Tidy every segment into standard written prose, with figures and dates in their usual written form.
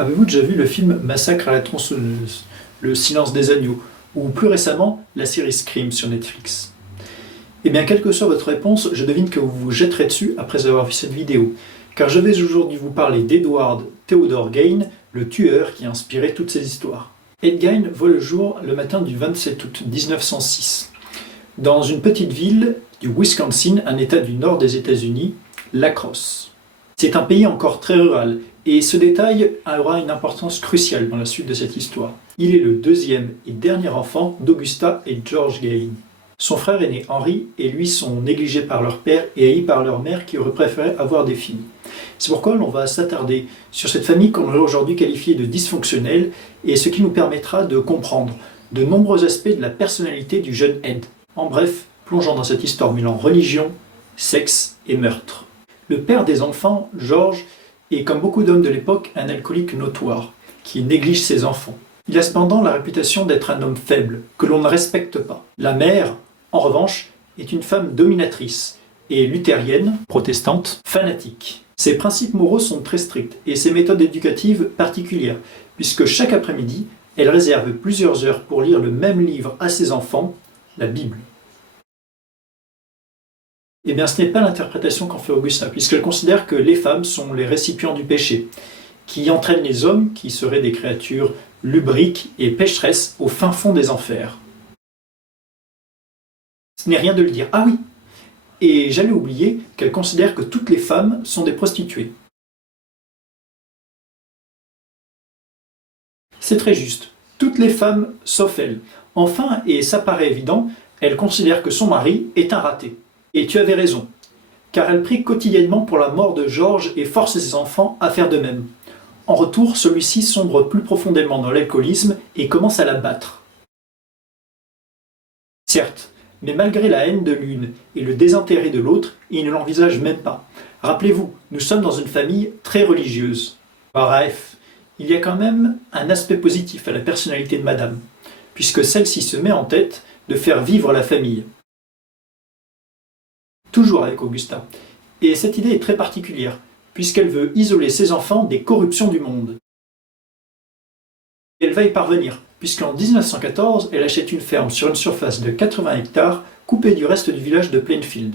Avez-vous déjà vu le film Massacre à la tronçonneuse, Le silence des agneaux, ou plus récemment la série Scream sur Netflix? Eh bien, quelle que soit votre réponse, je devine que vous vous jetterez dessus après avoir vu cette vidéo, car je vais aujourd'hui vous parler d'Edward Theodore Gain, le tueur qui a inspiré toutes ces histoires. Ed Gain voit le jour le matin du 27 août 1906, dans une petite ville du Wisconsin, un état du nord des États-Unis, La Crosse. C'est un pays encore très rural, et ce détail aura une importance cruciale dans la suite de cette histoire. Il est le deuxième et dernier enfant d'Augusta et George Gain. Son frère aîné Henry et lui sont négligés par leur père et haïs par leur mère qui aurait préféré avoir des filles. C'est pourquoi l'on va s'attarder sur cette famille qu'on aurait aujourd'hui qualifiée de dysfonctionnelle et ce qui nous permettra de comprendre de nombreux aspects de la personnalité du jeune Ed. En bref, plongeons dans cette histoire mêlant religion, sexe et meurtre. Le père des enfants, George, est comme beaucoup d'hommes de l'époque un alcoolique notoire, qui néglige ses enfants. Il a cependant la réputation d'être un homme faible, que l'on ne respecte pas. La mère, en revanche, est une femme dominatrice et luthérienne, protestante, fanatique. Ses principes moraux sont très stricts et ses méthodes éducatives particulières, puisque chaque après-midi, elle réserve plusieurs heures pour lire le même livre à ses enfants, la Bible. Eh bien, ce n'est pas l'interprétation qu'en fait Augusta, puisqu'elle considère que les femmes sont les récipients du péché, qui entraînent les hommes, qui seraient des créatures lubriques et pécheresses, au fin fond des enfers. Ce n'est rien de le dire. Ah oui! Et j'allais oublier qu'elle considère que toutes les femmes sont des prostituées. C'est très juste. Toutes les femmes, sauf elle. Enfin, et ça paraît évident, elle considère que son mari est un raté. Et tu avais raison, car elle prie quotidiennement pour la mort de George et force ses enfants à faire de même. En retour, celui-ci sombre plus profondément dans l'alcoolisme et commence à la battre. Certes, mais malgré la haine de l'une et le désintérêt de l'autre, il ne l'envisage même pas. Rappelez-vous, nous sommes dans une famille très religieuse. Bref, il y a quand même un aspect positif à la personnalité de Madame, puisque celle-ci se met en tête de faire vivre la famille. Toujours avec Augusta. Et cette idée est très particulière, puisqu'elle veut isoler ses enfants des corruptions du monde. Elle va y parvenir, puisqu'en 1914, elle achète une ferme sur une surface de 80 hectares, coupée du reste du village de Plainfield.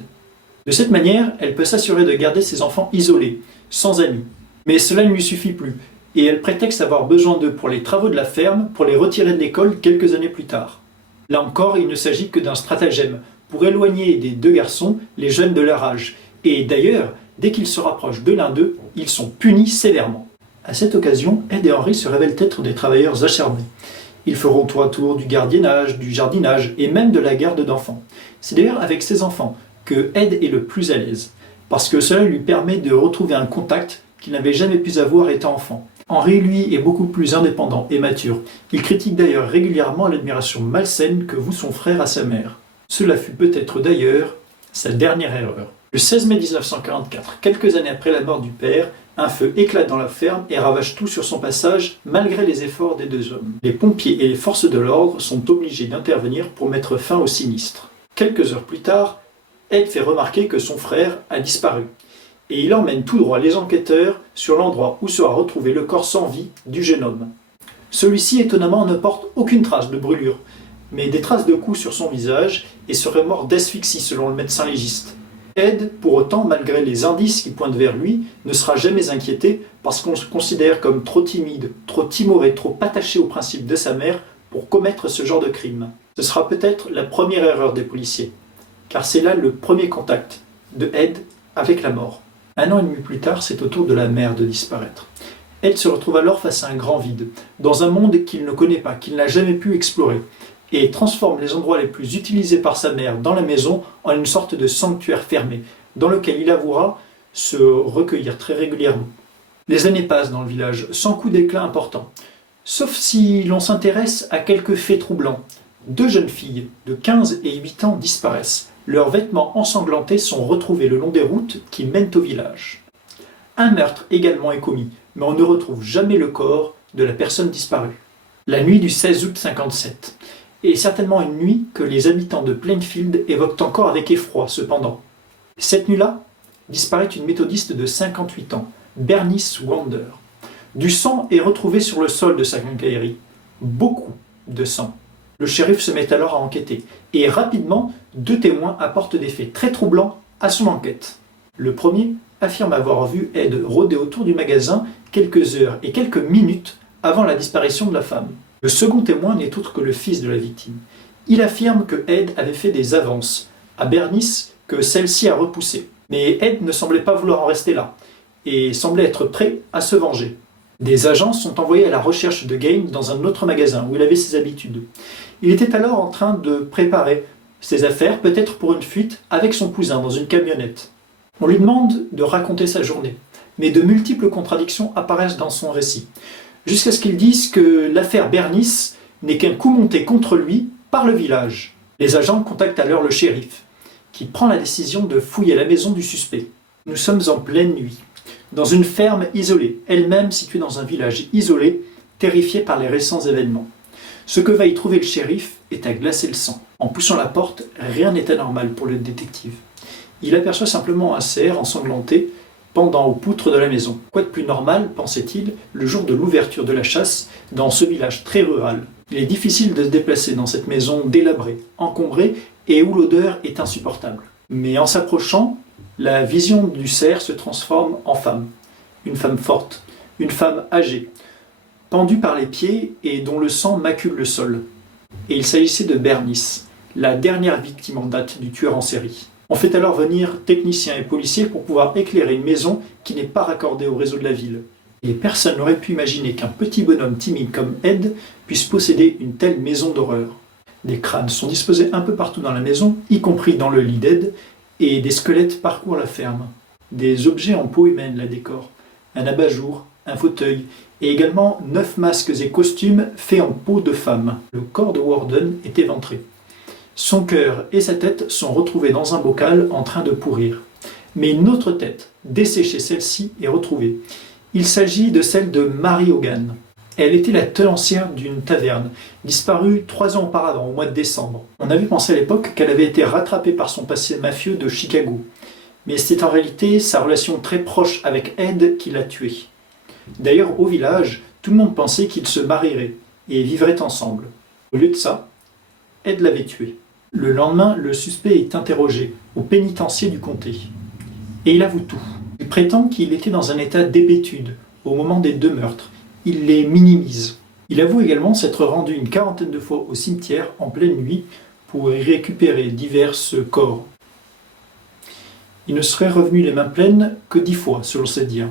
De cette manière, elle peut s'assurer de garder ses enfants isolés, sans amis. Mais cela ne lui suffit plus, et elle prétexte avoir besoin d'eux pour les travaux de la ferme, pour les retirer de l'école quelques années plus tard. Là encore, il ne s'agit que d'un stratagème, pour éloigner des deux garçons les jeunes de leur âge. Et d'ailleurs, dès qu'ils se rapprochent de l'un d'eux, ils sont punis sévèrement. À cette occasion, Ed et Henry se révèlent être des travailleurs acharnés. Ils feront tour à tour du gardiennage, du jardinage et même de la garde d'enfants. C'est d'ailleurs avec ces enfants que Ed est le plus à l'aise, parce que cela lui permet de retrouver un contact qu'il n'avait jamais pu avoir étant enfant. Henry, lui, est beaucoup plus indépendant et mature. Il critique d'ailleurs régulièrement l'admiration malsaine que voue son frère à sa mère. Cela fut peut-être d'ailleurs sa dernière erreur. Le 16 mai 1944, quelques années après la mort du père, un feu éclate dans la ferme et ravage tout sur son passage malgré les efforts des deux hommes. Les pompiers et les forces de l'ordre sont obligés d'intervenir pour mettre fin au sinistre. Quelques heures plus tard, Ed fait remarquer que son frère a disparu et il emmène tout droit les enquêteurs sur l'endroit où sera retrouvé le corps sans vie du jeune homme. Celui-ci, étonnamment, ne porte aucune trace de brûlure, mais des traces de coups sur son visage et serait mort d'asphyxie selon le médecin légiste. Ed, pour autant, malgré les indices qui pointent vers lui, ne sera jamais inquiété parce qu'on se considère comme trop timide, trop timoré, trop attaché aux principes de sa mère pour commettre ce genre de crime. Ce sera peut-être la première erreur des policiers, car c'est là le premier contact de Ed avec la mort. 1 an et demi plus tard, c'est au tour de la mère de disparaître. Ed se retrouve alors face à un grand vide, dans un monde qu'il ne connaît pas, qu'il n'a jamais pu explorer, et transforme les endroits les plus utilisés par sa mère dans la maison en une sorte de sanctuaire fermé, dans lequel il avouera se recueillir très régulièrement. Les années passent dans le village, sans coup d'éclat important, sauf si l'on s'intéresse à quelques faits troublants. 2 jeunes filles de 15 et 8 ans disparaissent. Leurs vêtements ensanglantés sont retrouvés le long des routes qui mènent au village. Un meurtre également est commis, mais on ne retrouve jamais le corps de la personne disparue. La nuit du 16 août 1957 est certainement une nuit que les habitants de Plainfield évoquent encore avec effroi cependant. Cette nuit-là, disparaît une méthodiste de 58 ans, Bernice Wander. Du sang est retrouvé sur le sol de sa quincaillerie. Beaucoup de sang. Le shérif se met alors à enquêter. Et rapidement, 2 témoins apportent des faits très troublants à son enquête. Le premier affirme avoir vu Ed rôder autour du magasin quelques heures et quelques minutes avant la disparition de la femme. Le second témoin n'est autre que le fils de la victime. Il affirme que Ed avait fait des avances à Bernice que celle-ci a repoussées. Mais Ed ne semblait pas vouloir en rester là et semblait être prêt à se venger. Des agents sont envoyés à la recherche de Gaines dans un autre magasin où il avait ses habitudes. Il était alors en train de préparer ses affaires, peut-être pour une fuite, avec son cousin dans une camionnette. On lui demande de raconter sa journée, mais de multiples contradictions apparaissent dans son récit, jusqu'à ce qu'il dise que l'affaire Bernice n'est qu'un coup monté contre lui par le village. Les agents contactent alors le shérif, qui prend la décision de fouiller la maison du suspect. Nous sommes en pleine nuit, dans une ferme isolée, elle-même située dans un village isolé, terrifié par les récents événements. Ce que va y trouver le shérif est à glacer le sang. En poussant la porte, rien n'est anormal pour le détective. Il aperçoit simplement un cerf ensanglanté pendant aux poutres de la maison. Quoi de plus normal, pensait-il, le jour de l'ouverture de la chasse dans ce village très rural. Il est difficile de se déplacer dans cette maison délabrée, encombrée et où l'odeur est insupportable. Mais en s'approchant, la vision du cerf se transforme en femme. Une femme forte, une femme âgée, pendue par les pieds et dont le sang macule le sol. Et il s'agissait de Bernice, la dernière victime en date du tueur en série. On fait alors venir techniciens et policiers pour pouvoir éclairer une maison qui n'est pas raccordée au réseau de la ville. Et personne n'aurait pu imaginer qu'un petit bonhomme timide comme Ed puisse posséder une telle maison d'horreur. Des crânes sont disposés un peu partout dans la maison, y compris dans le lit d'Ed, et des squelettes parcourent la ferme. Des objets en peau humaine la décorent. Un abat-jour, un fauteuil, et également 9 masques et costumes faits en peau de femme. Le corps de Warden est éventré. Son cœur et sa tête sont retrouvés dans un bocal en train de pourrir. Mais une autre tête, desséchée celle-ci, est retrouvée. Il s'agit de celle de Mary Hogan. Elle était la tenancière d'une taverne, disparue 3 ans auparavant, au mois de décembre. On avait pensé à l'époque qu'elle avait été rattrapée par son passé mafieux de Chicago. Mais c'est en réalité sa relation très proche avec Ed qui l'a tuée. D'ailleurs, au village, tout le monde pensait qu'ils se marieraient et vivraient ensemble. Au lieu de ça, Ed l'avait tué. Le lendemain, le suspect est interrogé au pénitencier du comté. Et il avoue tout. Il prétend qu'il était dans un état d'hébétude au moment des 2 meurtres. Il les minimise. Il avoue également s'être rendu une 40aine de fois au cimetière en pleine nuit pour y récupérer divers corps. Il ne serait revenu les mains pleines que 10 fois, selon ses dires.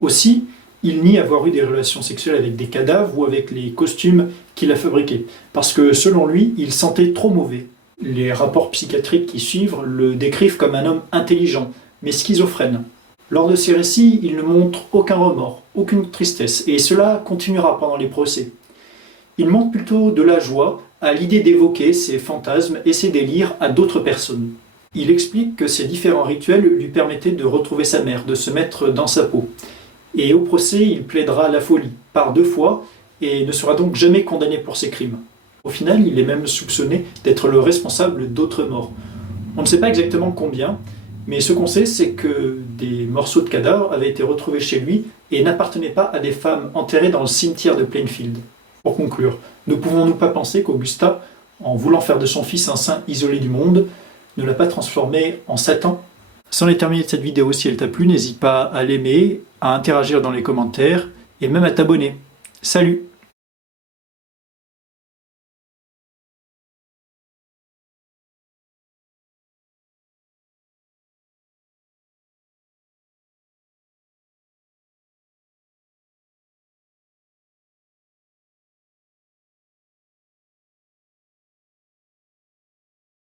Aussi, il nie avoir eu des relations sexuelles avec des cadavres ou avec les costumes qu'il a fabriqués, parce que selon lui, il sentait trop mauvais. Les rapports psychiatriques qui suivent le décrivent comme un homme intelligent, mais schizophrène. Lors de ses récits, il ne montre aucun remords, aucune tristesse, et cela continuera pendant les procès. Il montre plutôt de la joie à l'idée d'évoquer ses fantasmes et ses délires à d'autres personnes. Il explique que ces différents rituels lui permettaient de retrouver sa mère, de se mettre dans sa peau. Et au procès, il plaidera la folie, par 2 fois, et ne sera donc jamais condamné pour ses crimes. Au final, il est même soupçonné d'être le responsable d'autres morts. On ne sait pas exactement combien, mais ce qu'on sait, c'est que des morceaux de cadavres avaient été retrouvés chez lui et n'appartenaient pas à des femmes enterrées dans le cimetière de Plainfield. Pour conclure, ne pouvons-nous pas penser qu'Augusta, en voulant faire de son fils un saint isolé du monde, ne l'a pas transformé en Satan? C'en est terminé de cette vidéo. Si elle t'a plu, n'hésite pas à l'aimer, à interagir dans les commentaires et même à t'abonner. Salut!